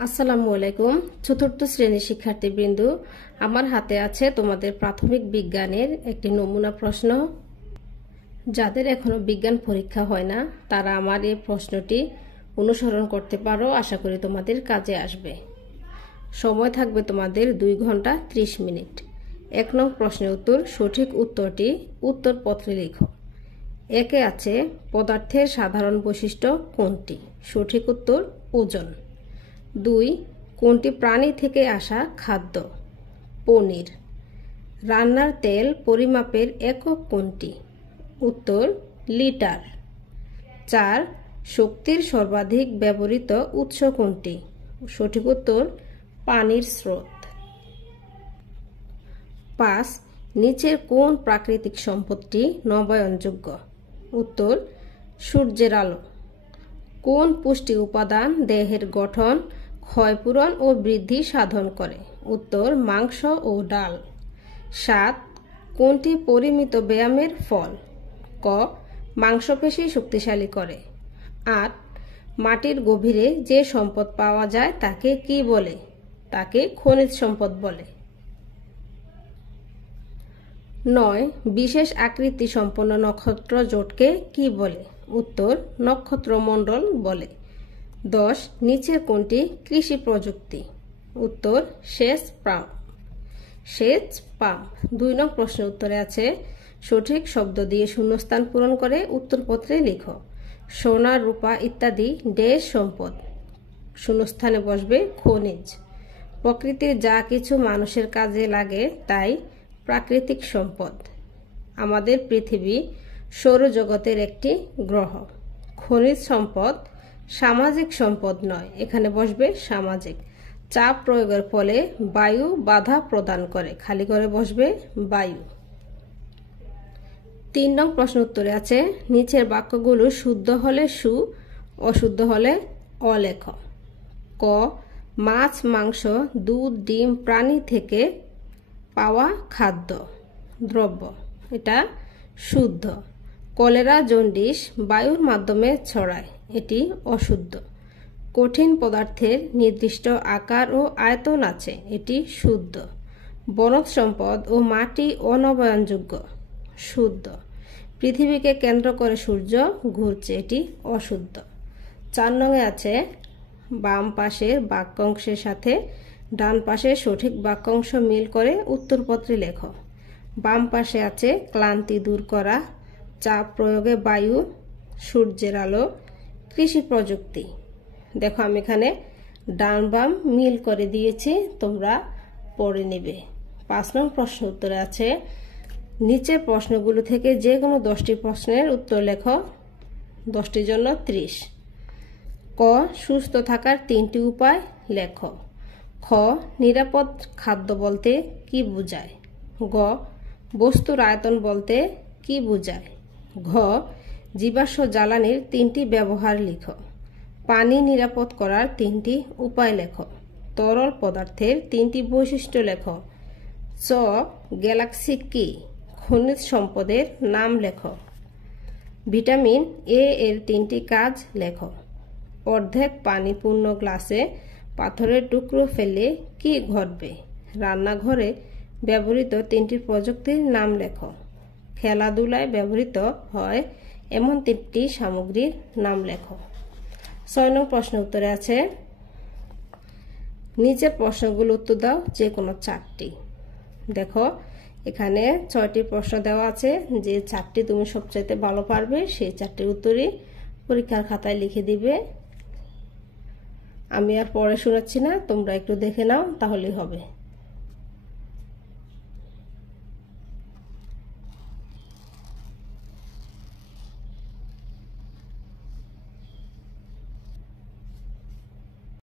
আসসালামু আলাইকুম। চতুর্থ শ্রেণীর শিক্ষার্থীবৃন্দ, আমার হাতে আছে তোমাদের প্রাথমিক বিজ্ঞানের একটি নমুনা প্রশ্ন। যাদের এখনো বিজ্ঞান পরীক্ষা হয় না তারা আমার এই প্রশ্নটি অনুসরণ করতে পারো। আশা করি তোমাদের কাজে আসবে। সময় থাকবে তোমাদের 2 ঘন্টা 30 মিনিট। 1 নং প্রশ্নের উত্তর, সঠিক উত্তরটি উত্তরপত্রে লিখো। একে আছে পদার্থের সাধারণ বৈশিষ্ট্য কোনটি? সঠিক উত্তর ওজন। 2, কোনটি প্রাণী থেকে আসা খাদ্য? পনির। রান্নার তেল পরিমাপের একক কোনটি? উত্তর লিটার। 4, শক্তির সর্বাধিক ব্যবহৃত উৎস কোনটি? সঠিক উত্তর পানির স্রোত। 5, নিচের কোন প্রাকৃতিক সম্পদটি নবায়নযোগ্য? উত্তর সূর্যের আলো। কোন পুষ্টি উপাদান দেহের গঠন, ক্ষয়পূরণ ও বৃদ্ধি সাধন করে? উত্তর মাংস ও ডাল। 7, কোনটি পরিমিত ব্যায়ামের ফল? ক, মাংসপেশি শক্তিশালী করে। 8, মাটির গভীরে যে সম্পদ পাওয়া যায় তাকে কি বলে? তাকে খনিজ সম্পদ বলে। 9, বিশেষ আকৃতি সম্পন্ন নক্ষত্র জোটকে কি বলে? উত্তর নক্ষত্রমণ্ডল বলে। 10, নিচের কোনটি কৃষি প্রযুক্তি? উত্তর সেচ পাম্প। 2 নং প্রশ্নের উত্তরে আছে সঠিক শব্দ দিয়ে শূন্যস্থান পূরণ করে উত্তরপত্রে লিখো। সোনা, রূপা ইত্যাদি ড্যাশ সম্পদ। শূন্যস্থানে বসবে খনিজ। প্রকৃতির যা কিছু মানুষের কাজে লাগে তাই প্রাকৃতিক সম্পদ। আমাদের পৃথিবী সৌরজগতের একটি গ্রহ। খনিজ সম্পদ সামাজিক সম্পদ নয়, এখানে বসবে সামাজিক। চাপ প্রয়োগের ফলে বায়ু বাধা প্রদান করে, খালি করে বসবে বায়ু। 3 নং প্রশ্ন উত্তরে আছে নিচের বাক্যগুলো শুদ্ধ হলে সু, অশুদ্ধ হলে অ লেখ। ক, মাছ, মাংস, দুধ, ডিম প্রাণী থেকে পাওয়া খাদ্য দ্রব্য, এটা শুদ্ধ। কলেরা, জন্ডিস বায়ুর মাধ্যমে ছড়ায়, এটি অশুদ্ধ। কঠিন পদার্থের নির্দিষ্ট আকার ও আয়তন আছে, এটি শুদ্ধ। বনজ সম্পদ ও মাটি অনবায়নযোগ্য, শুদ্ধ। পৃথিবীকে কেন্দ্র করে সূর্য ঘুরছে, এটি অশুদ্ধ। 4 নংয়ে আছে বাম পাশের বাক্যাংশের সাথে ডান পাশের সঠিক বাক্যাংশ মিল করে উত্তরপত্রে লেখো। বাম পাশে আছে ক্লান্তি দূর করা, চাপ প্রয়োগে বায়ু, সূর্যের আলো, কৃষি প্রযুক্তি। দেখো আমি এখানে ডান বাম মিল করে দিয়েছি, তোমরা পড়ে নেবে। 5 নং প্রশ্ন উত্তরে আছে নিচের প্রশ্নগুলো থেকে যে কোনো 10টি প্রশ্নের উত্তর লেখো। 10টির জন্য 30। ক, সুস্থ থাকার 3টি উপায় লেখো। খ, নিরাপদ খাদ্য বলতে কি বোঝায়? গ, বস্তুর আয়তন বলতে কি বোঝায়? ঘ, জীবাশ্ম জ্বালানির 3টি ব্যবহার লিখো। পানি নিরাপদ করার 3টি উপায় লেখো। তরল পদার্থের 3টি বৈশিষ্ট্য লেখো। চ, গ্যালাক্সি কি? খনিজ সম্পদের নাম লেখো। ভিটামিন এ এর 3টি কাজ লেখো। অর্ধেক পানি পূর্ণ গ্লাসে পাথরের টুকরো ফেলে কি ঘটবে? রান্নাঘরে ব্যবহৃত 3টি প্রযুক্তির নাম লেখো। খেলাধুলায় ব্যবহৃত হয় এমন 3টি সামগ্রীর নাম লেখো। 6 নং প্রশ্ন উত্তরে আছে নিচের প্রশ্নগুলো উত্তর দাও যে কোনো 4টি। দেখো এখানে 6টি প্রশ্ন দেওয়া আছে, যে 4টি তুমি সবচাইতে ভালো পারবে সেই 4টির উত্তরই পরীক্ষার খাতায় লিখে দিবে। আমি আর পড়ে শোনাচ্ছি না, তোমরা একটু দেখে নাও তাহলেই হবে।